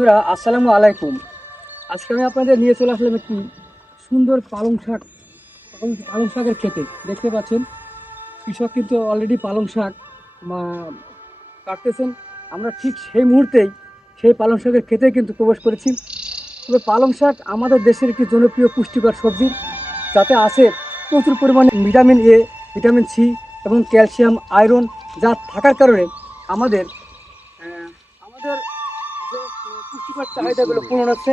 বন্ধুরা আসসালামু আলাইকুম। আজকে আমি আপনাদের নিয়ে চলে আসলাম একটি সুন্দর পালং শাকের ক্ষেতে। দেখতে পাচ্ছেন কৃষক কিন্তু অলরেডি পালং শাক কাটতেছেন। আমরা ঠিক সেই মুহূর্তেই সেই পালং শাকের ক্ষেতে কিন্তু প্রবেশ করেছি। তবে পালং শাক আমাদের দেশের একটি জনপ্রিয় পুষ্টিকর সবজি, যাতে আছে প্রচুর পরিমাণে ভিটামিন এ, ভিটামিন সি এবং ক্যালসিয়াম, আয়রন, যা থাকার কারণে আমাদের আমাদের যে পুষ্টিকর চাহিদাগুলো পূরণ হচ্ছে।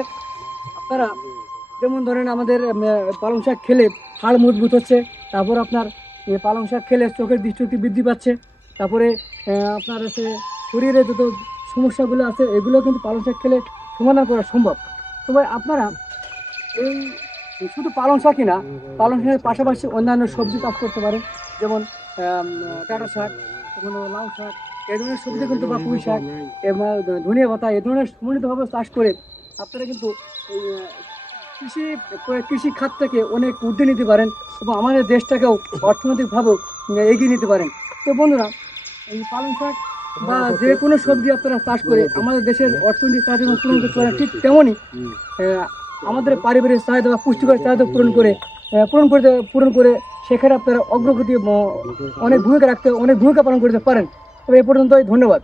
আপনারা যেমন ধরেন আমাদের পালং শাক খেলে হাড় মজবুত হচ্ছে। তারপর আপনার পালং শাক খেলে চোখের দৃষ্টিশক্তি বৃদ্ধি পাচ্ছে। তারপরে আপনার হচ্ছে শরীরে যত সমস্যাগুলো আছে এগুলো কিন্তু পালং শাক খেলে সমাধান করা সম্ভব। তবে আপনারা এই শুধু পালং শাকই না, পালং শাকের পাশাপাশি অন্যান্য সবজি চাষ করতে পারেন। যেমন ডাঁটা শাক, যেমন লাউ শাক, এই ধরনের সবজি কিন্তু, বা পুঁই শাক এবং ধনিয়া পাতা, এই ধরনের সমন্বিতভাবে চাষ করে আপনারা কিন্তু এই, কৃষি কৃষি খাত থেকে অনেক ঊর্ধ্বে নিতে পারেন এবং আমাদের দেশটাকেও অর্থনৈতিকভাবেও এগিয়ে নিতে পারেন। তো বন্ধুরা, এই পালং শাক বা যে কোনো সবজি আপনারা চাষ করে আমাদের দেশের অর্থনৈতিক চাহিদা পূরণ করতে পারেন। ঠিক তেমনই আমাদের পারিবারিক চাহিদা বা পুষ্টিকর চাহিদা পূরণ করে সেখানে আপনারা অগ্রগতি অনেক ভূমিকা পালন করতে পারেন। তবে এ পর্যন্তই, ধন্যবাদ।